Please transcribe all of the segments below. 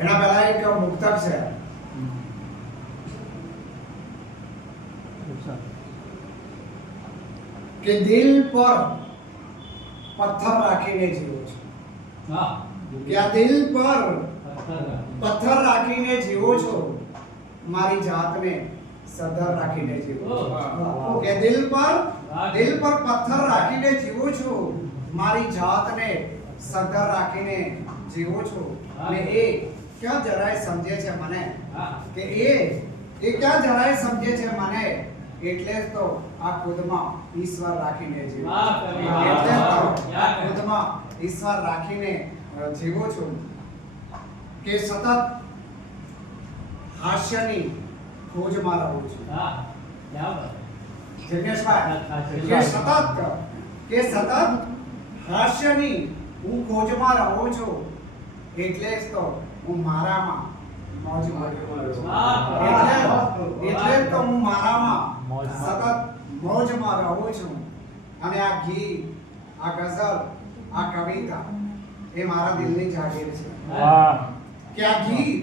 એના પહેલા એક મુક્તક છે. કે દિલ પર પથ્થર રાખીને જીવો છો. કે આ દિલ પર પથ્થર રાખીને. જીવો છો મારી જાતને સધર રાખીને જીવો છો. કે દિલ પર દિલ પર પથ્થર રાખીને જીવો છો મારી જાતને સધર રાખીને જીવો છો. અને એ ક્યાં જરાય સમજે છે મને? કે એ એ ક્યાં જરાય સમજે છે મને? એટલે જ તો આ ખુદમાં ઈશ્વર રાખીને જીવો. એટલે તો ખુદમાં ઈશ્વર રાખીને જીવો છું. કે સતત હાસ્યની ખોજમાં રહું છું. જિગ્નેશભાઈ કે સતત કે સતત હાસ્યની હું ખોજમાં રહું છું. એટલે જ તો હું મારામાં મોજ એટલે એટલે જ તો હું મારામાં સતત મોજમાં રહું છું. અને આ ગીત આ ગઝલ આ કવિતા એ મારા દિલની જાગીર છે. વાહ. કે આ ગીત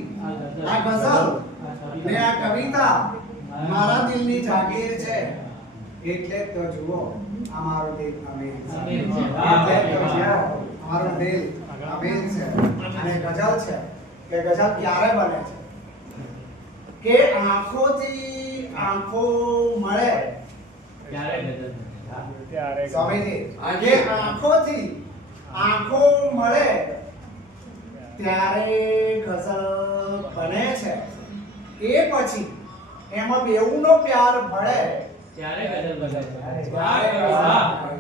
આ ગઝલ ને આ કવિતા મારા દિલની જાગીર છે. એટલે જ તો જુઓ આ મારું દિલ અમે છે. એટલે જ તો જુઓ અમારું દિલ અમીર છે અને ગઝલ છે કે ગઝલ ક્યારે બને છે? કે આંખોથી આંખો મળે. ક્યારે ગજબ ત્યારે સ્વામીજી કે આંખોથી આંખો મળે ત્યારે ગઝલ બને છે. એ પછી એમાં બેઉનો પ્યાર ભળે. ત્યારે ગઝલ બને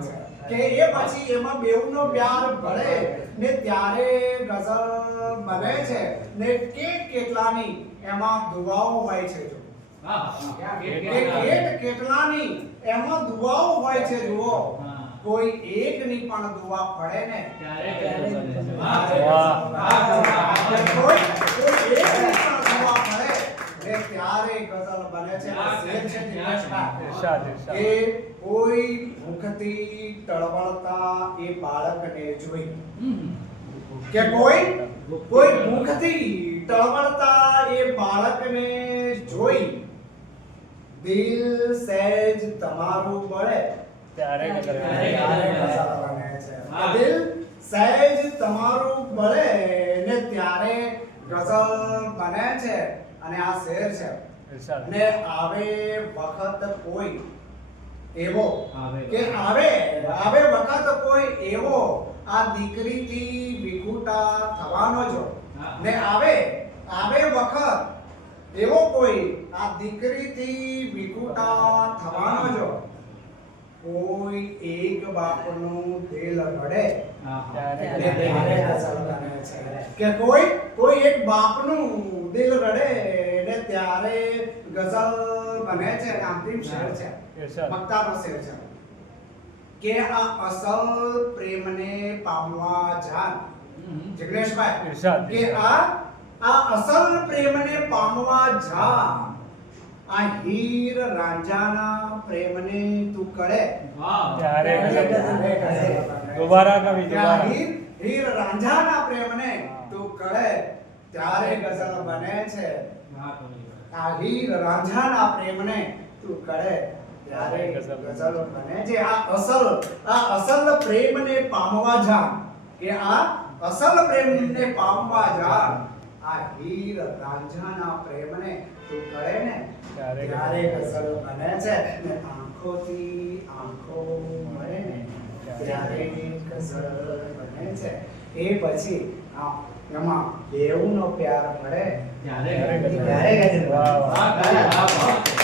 છે. કે એ પછી એમાં બેઉનો પ્યાર ભળે ને ત્યારે ગઝલ બને છે ને કે કેટલાની એમાં દુવાઓ હોય છે જો કેટ કેટલાની? એમાં દુવાઓ હોય છે જુઓ. કોઈ કોઈ એકની પણ દુવા પડે ને ત્યારે બને છે વાહ, વાહ, વાહ. વાહ, કોઈ વાહ. કોઈ એકની પણ દુઆ પડે ને ત્યારે ગઝલ બને છે વાહ, શેર છે દિનેશભાઈ. ઇરશાદ ઇરશાદ તમારું બળે ત્યારે. દિલ સહેજ તમારું બળે ને ત્યારે ગઝલ બને છે અને આ શેર છે ને આવે વખત કોઈ એવો કે આવે આવે વખત કોઈ એવો આ દીકરીથી વિખૂટા થવાનો છો ને આવે આવે વખત એવો કોઈ આ દીકરીથી વિખૂટા થવાનો છો કોઈ એક બાપનું દિલ રડે. ત્યારે કે કોઈ કોઈ એક બાપનું દિલ રડે. ને ત્યારે ગઝલ બને છે અને અંતિમ શેર છે. વક્તાનો શેર છે. કે આ અસલ પ્રેમને પામવા જાન. જિગ્નેશભાઈ કે આ આ અસલ પ્રેમને પામવા જા આ હીર રાજાના પ્રેમને તું કરે. દુબારા કવિ દોબારા. હીર હીર રાંઝાના પ્રેમને તું કરે ત્યારે ગઝલ બને છે. વાહ, આ હીર રાંઝાના પ્રેમને તું કરે ત્યારે ગઝલ બને જે આ અસલ આ અસલ પ્રેમને પામવા જા કે આ અસલ પ્રેમને પામવા જા આ હીર રાંઝાના પ્રેમને તું કરે ને ત્યારે ગઝલ બને છે. ને આંખોથી આંખો મળે ને ત્યારે ગઝલ બને છે. એ પછી આ એમાં દેવનો પ્યાર મળે ત્યારે? ત્યારે વાહ. વાહ, વાહ, વાહ.